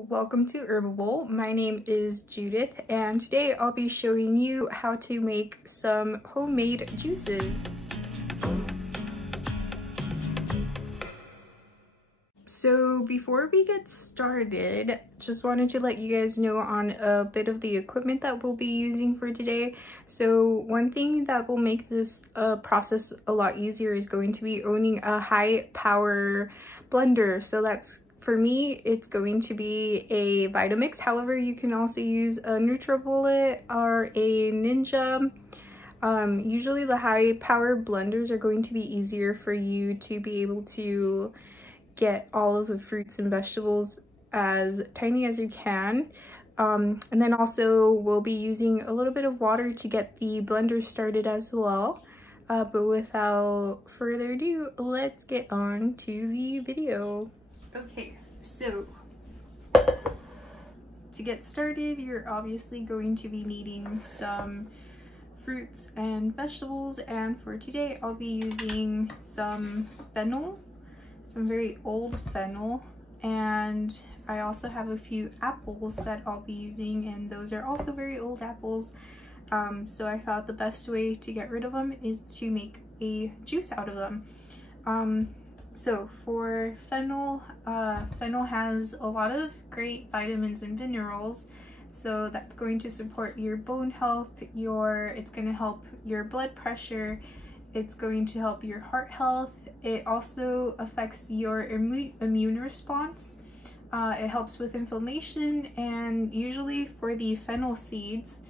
Hello, welcome to HerbalBowl. My name is Judith and today I'll be showing you how to make some homemade juices. So before we get started, just wanted to let you guys know on a bit of the equipment that we'll be using for today. So one thing that will make this process a lot easier is going to be owning a high power blender. So that's, for me, it's going to be a Vitamix. However, you can also use a NutriBullet or a Ninja. Usually the high power blenders are going to be easier for you to be able to get all of the fruits and vegetables as tiny as you can. And then also we'll be using a little bit of water to get the blender started as well. But without further ado, let's get on to the video. Okay, so to get started, you're obviously going to be needing some fruits and vegetables, and for today I'll be using some fennel, some very old fennel, and I also have a few apples that I'll be using, and those are also very old apples. So I thought the best way to get rid of them is to make a juice out of them. So for fennel, fennel has a lot of great vitamins and minerals, so that's going to support your bone health, it's going to help your blood pressure, it's going to help your heart health. It also affects your immune response. It helps with inflammation, and usually for the fennel seeds,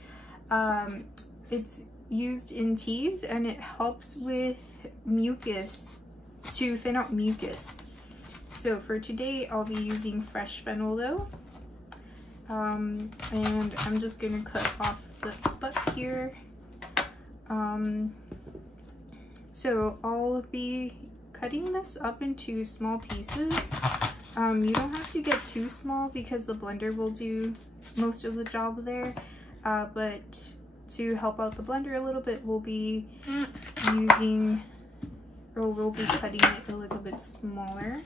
it's used in teas, and it helps with mucus, to thin out mucus. So for today I'll be using fresh fennel though, and I'm just gonna cut off the butt here. So I'll be cutting this up into small pieces. You don't have to get too small because the blender will do most of the job there, but to help out the blender a little bit, we'll be cutting it a little bit smaller.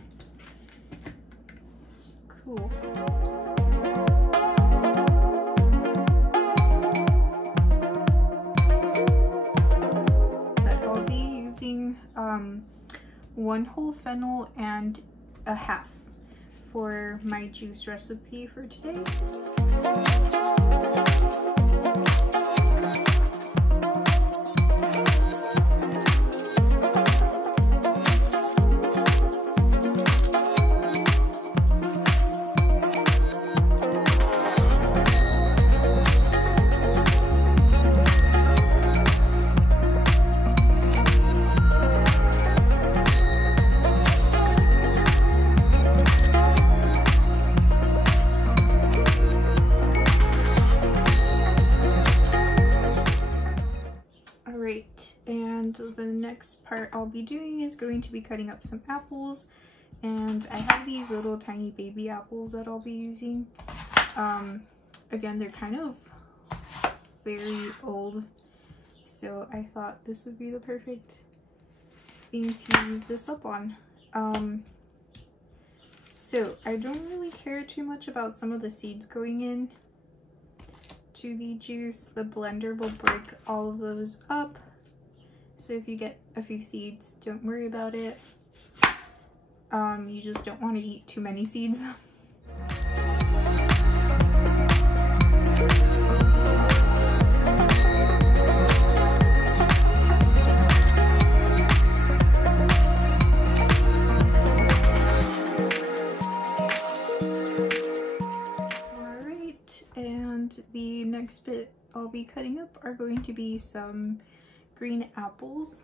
Cool. So I'll be using one whole fennel and a half for my juice recipe for today. And the next part I'll be doing is going to be cutting up some apples, and I have these little tiny baby apples that I'll be using. Again, they're kind of very old, so I thought this would be the perfect thing to use this up on. So I don't really care too much about some of the seeds going in to the juice. The blender will break all of those up. So if you get a few seeds, don't worry about it. You just don't want to eat too many seeds. Alright, and the next bit I'll be cutting up are going to be some green apples.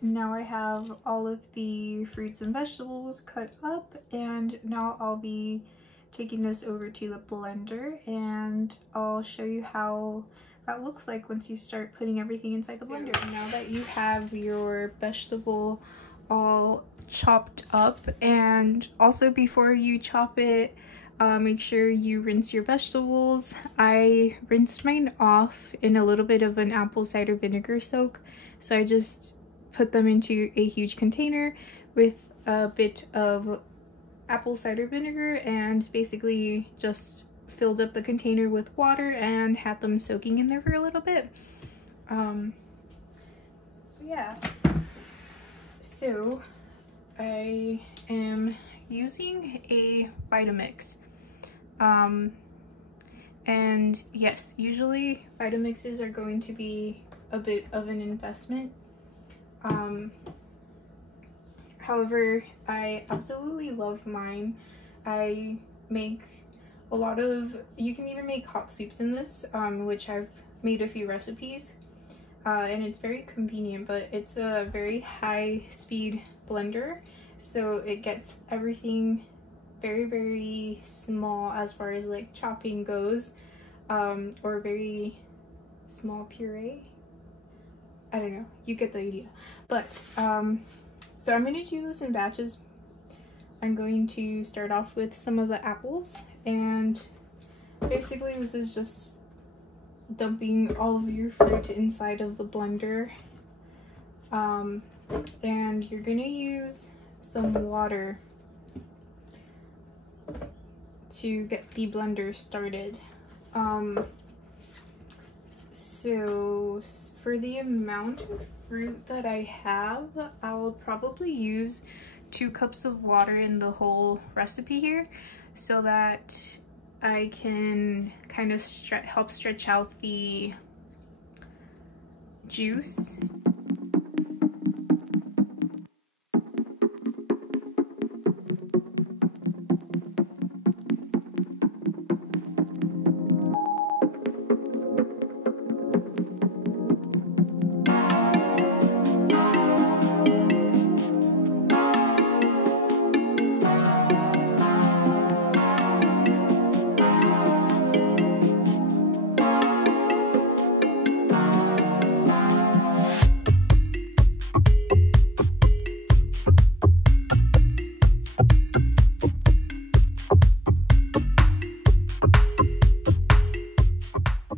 now I have all of the fruits and vegetables cut up, and now I'll be taking this over to the blender and I'll show you how that looks like once you start putting everything inside the blender. Now that you have your vegetable all chopped up, and also before you chop it, make sure you rinse your vegetables. I rinsed mine off in a little bit of an apple cider vinegar soak, so I just put them into a huge container with a bit of apple cider vinegar and basically just filled up the container with water and had them soaking in there for a little bit. Yeah, so I am using a Vitamix, and yes, usually Vitamixes are going to be a bit of an investment. However, I absolutely love mine. I make a lot of, you can even make hot soups in this, which I've made a few recipes, and it's very convenient, but it's a very high speed blender, so it gets everything very, very small as far as like chopping goes, or very small puree. I don't know, you get the idea. But so I'm going to do this in batches. I'm going to start off with some of the apples, and basically this is just dumping all of your fruit inside of the blender, and you're going to use some water to get the blender started. So for the amount of fruit that I have, I'll probably use 2 cups of water in the whole recipe here, so that I can kind of help stretch out the juice.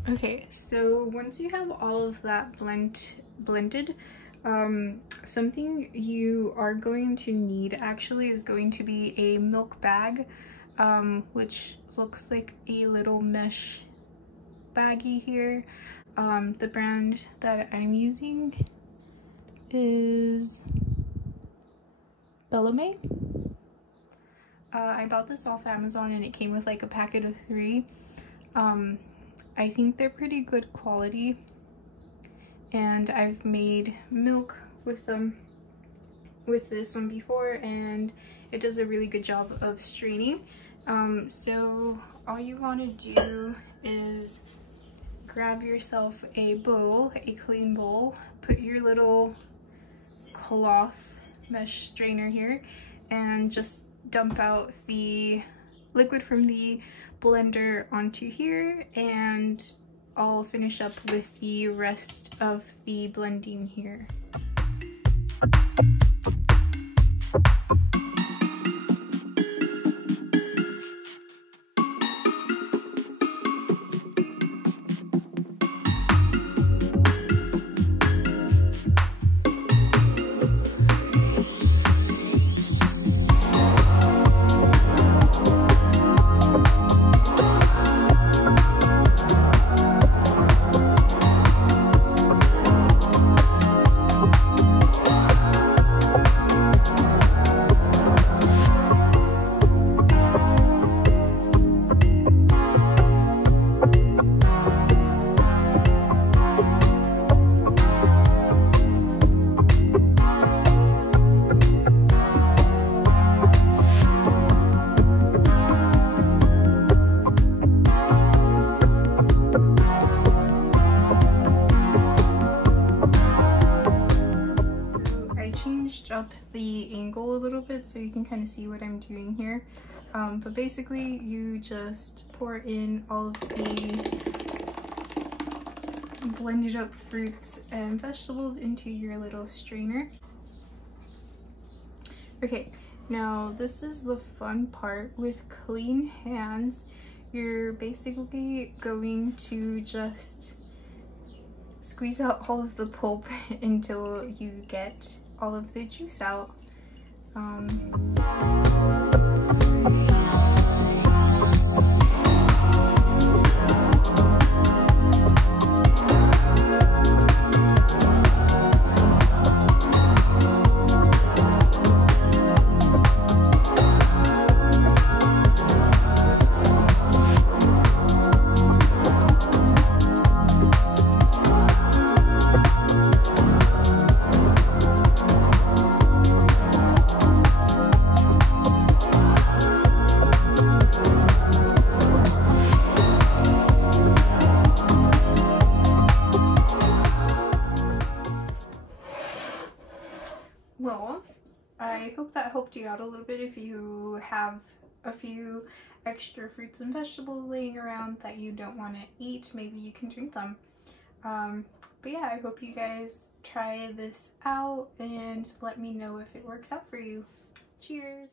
Okay, so once you have all of that blended, something you are going to need actually is going to be a milk bag, which looks like a little mesh baggie here. The brand that I'm using is Bellamy. I bought this off Amazon and it came with like a packet of 3. I think they're pretty good quality, and I've made milk with them with this one before, and it does a really good job of straining. So all you want to do is grab yourself a bowl, a clean bowl, put your little cloth mesh strainer here, and just dump out the liquid from the blender onto here, and I'll finish up with the rest of the blending here. up the angle a little bit so you can kind of see what I'm doing here. But basically you just pour in all of the blended up fruits and vegetables into your little strainer. Okay, now this is the fun part. With clean hands, you're basically going to just squeeze out all of the pulp until you get all of the juice out. Well, I hope that helped you out a little bit. If you have a few extra fruits and vegetables laying around that you don't want to eat, maybe you can drink them. But yeah, I hope you guys try this out and let me know if it works out for you. Cheers!